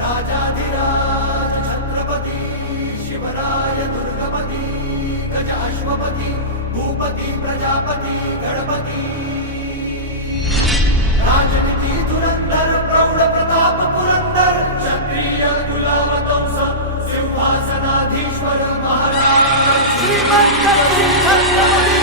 राजाधिराज छत्रपती शिवराय दुर्गपती गज अश्वपती भूपती प्रजापती गणपती। राजनीती धुरंधर प्रौढ प्रताप पुरंदर क्षत्रिय गुलावतंस सिंहासनाधीश्वर महाराज। श्रीमंत छत्रपती।